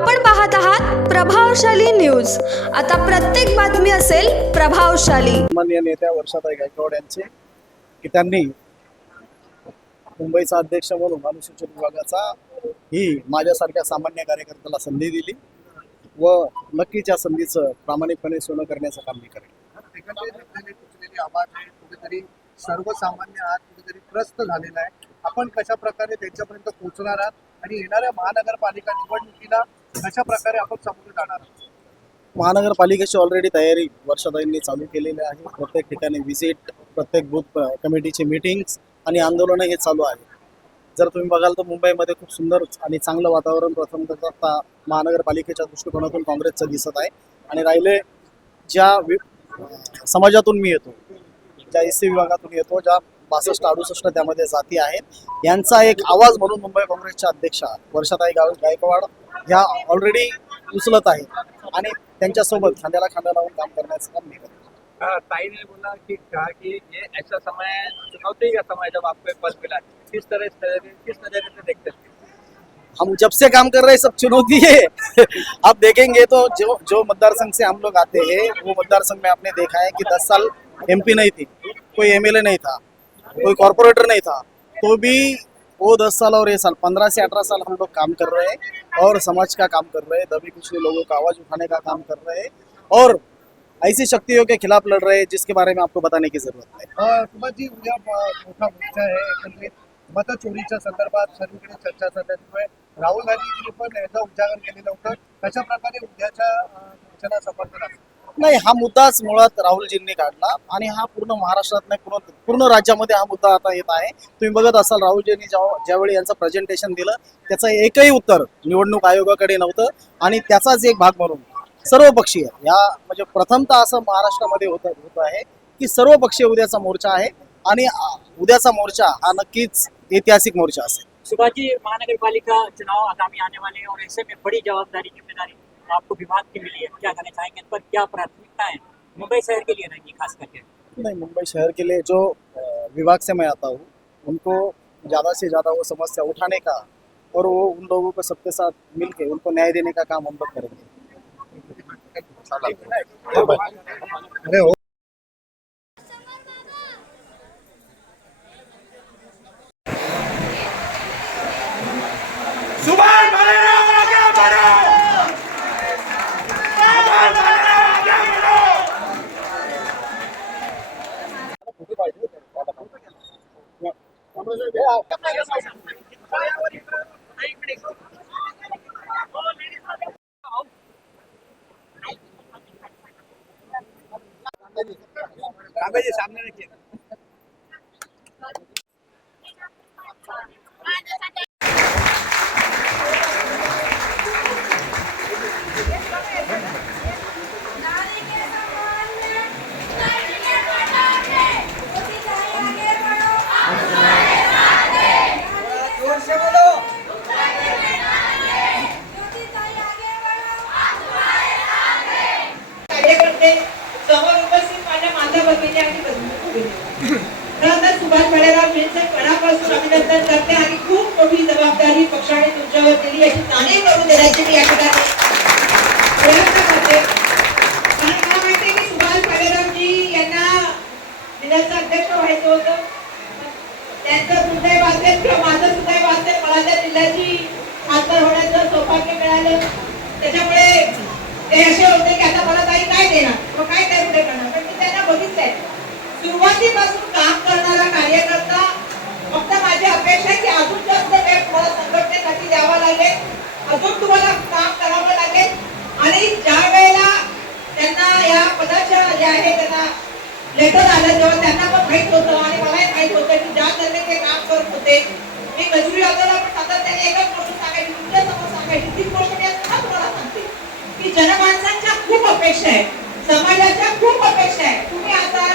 आपण पाहत आहात प्रभावशाली न्यूज. आता प्रत्येक बातमी असेल प्रभावशाली. माननीय नेत्या वर्षाताई गायकवाड यांचे की त्यांनी मुंबईचा अध्यक्ष म्हणून अनुसूचित विभागाचा ही माझ्यासारख्या सामान्य कार्यकर्त्याला संधी दिली व नक्कीच या संधीचं प्रामाणिकपणे सोनं करण्याचं काम मी करेन. सर्वसामान्य आहात कुठेतरी त्रस्त झालेला आहे आपण कशा प्रकारे त्यांच्यापर्यंत पोहोचणार आहात आणि येणाऱ्या महानगरपालिका निवडणुकीला कशा प्रकारे आपण समोर जाणार? महानगरपालिकेची ऑलरेडी तयारी वर्षाताईंनी चालू केलेली आहे. प्रत्येक ठिकाणी व्हिजिट प्रत्येक बूथ कमिटीची मीटिंग्स आणि आंदोलनं हे चालू आहे. जर तुम्ही बघाल तर मुंबईमध्ये खूप सुंदर आणि चांगलं वातावरण प्रथम महानगरपालिकेच्या दृष्टिकोनातून काँग्रेसचं दिसत आहे. आणि राहिले ज्या समाजातून मी येतो ज्या एस सी विभागातून येतो ज्या बासष्ट अडुसष्ट त्यामध्ये जाती आहेत यांचा एक आवाज म्हणून मुंबई काँग्रेसच्या अध्यक्षा वर्षाताई गाव गायकवाड ह्या ऑलरेडी उचलत आहेत आणि त्यांच्यासोबत खांद्याला खांदा लावून काम करण्याचं काम मी करतो. हाँ, ताई ने बोला कि कहा कि ये ऐसा समय है, चुनौती का समय जब आपको पद मिला। किस तरह किस नजरिए से देखते हैं हम जब से काम कर रहे हैं सब चुनौती है। आप देखेंगे तो जो जो मतदार संघ से हम लोग आते हैं वो मतदार संघ में आपने देखा है कि दस साल एमपी नहीं थी। कोई एमएलए नहीं था। कोई कॉरपोरेटर नहीं था। तो भी वो दस साल और ये साल पंद्रह से अठारह साल हम लोग काम कर रहे हैं और समाज का काम कर रहे हैं दबी कुचले लोगों का आवाज उठाने का काम कर रहे हैं और ऐसी शक्तियों के खिलाफ लड़ रहे हैं जिसके बारे में आपको बताने की जरूरत नहीं अ, सुभाषजी उद्या मोठा मोर्चा आहे एकंदरीत संदर्भात सर्वीकडे चर्चा चालल्यामुळे राहुल गांधी पण याचा उजागर केलेलं होतं कशा प्रकारे उद्याच्या सूचना समर्थन नाही हा मुद्दाच मुळात राहुलजींनी काढला आणि हा पूर्ण महाराष्ट्रात नाही पूर्ण पूर्ण राज्यामध्ये हा मुद्दा आता येत आहे. तुम्ही बघत असाल राहुलजींनी जेव्हा ज्यावेळी यांचं प्रेझेंटेशन दिलं त्याचं एकही उत्तर निवडणूक आयोगाकडे नव्हतं आणि त्याचाच एक भाग म्हणून सर्व पक्षीय या म्हणजे प्रथमतः असं महाराष्ट्रामध्ये होत होत आहे की सर्व पक्षीय उद्याचा मोर्चा आहे आणि उद्याचा मोर्चा हा नक्कीच ऐतिहासिक मोर्चा असेल. शिवाजी महानगरपालिका चुनाव आगामी आने वाले और ऐसे में बड़ी जवाबदारी जिम्मेदारी आपको विभाग की मिली है क्या कहना चाहेंगे पर क्या प्राथमिकता है? मुंबई शहर के लिए रहेंगी खास करके। नहीं मुंबई शहर के लिए जो विभाग से मैं आता हूँ उनको ज़्यादा से ज़्यादा वो समस्या उठाने का और वो उन लोगों को सबके साथ मिल के उनको न्याय देने का काम हम लोग करेंगे। सामने रखिए कार्यकर्ते समोर उपस्थित माझ्या माता भगिनी आणि बंधू खरं मनापासून अभिनंदन करते आणि खूप मोठी जबाबदारी पक्षाने तुमच्यावर दिली याची जाणीव करून देण्याची मी या ठिकाणी प्रयत्न करते. कारण का की सुभाष भालेरावजी यांना विधानसभा अध्यक्ष व्हायचं होतं. त्यांचं किंवा माझं सुदैव असेल मला त्या जिल्ह्याची खासदार होण्याचं सौभाग्य मिळालं. त्याच्यामुळे ते असे होते की आता मला काही काय देणार? मग काय काय पुढे करणार? पण मी त्यांना बघितलंय. सुरुवातीपासून काम करणार कार्यकर्ता फक्त माझी अपेक्षा आहे की अजून जास्त वेळ तुम्हाला संघटनेसाठी द्यावा लागेल. अजून तुम्हाला काम करावं लागेल. आणि ज्या वेळेला त्यांना या पदाच्या जे आहे त्यांना लेटर आलं तेव्हा त्यांना पण माहीत होतं आणि मलाही माहीत होतं की ज्या दरम्यान ते काम करत होते. मी मजुरी यादवला पण सातत्याने एकच गोष्ट सांगायची तुमच्यासमोर सांगायची. ती गोष्ट मी आता तुम्हाला सांगते. की जनमानसांच्या खूप अपेक्षा आहे समाजाच्या खूप अपेक्षा आहे तुम्ही आता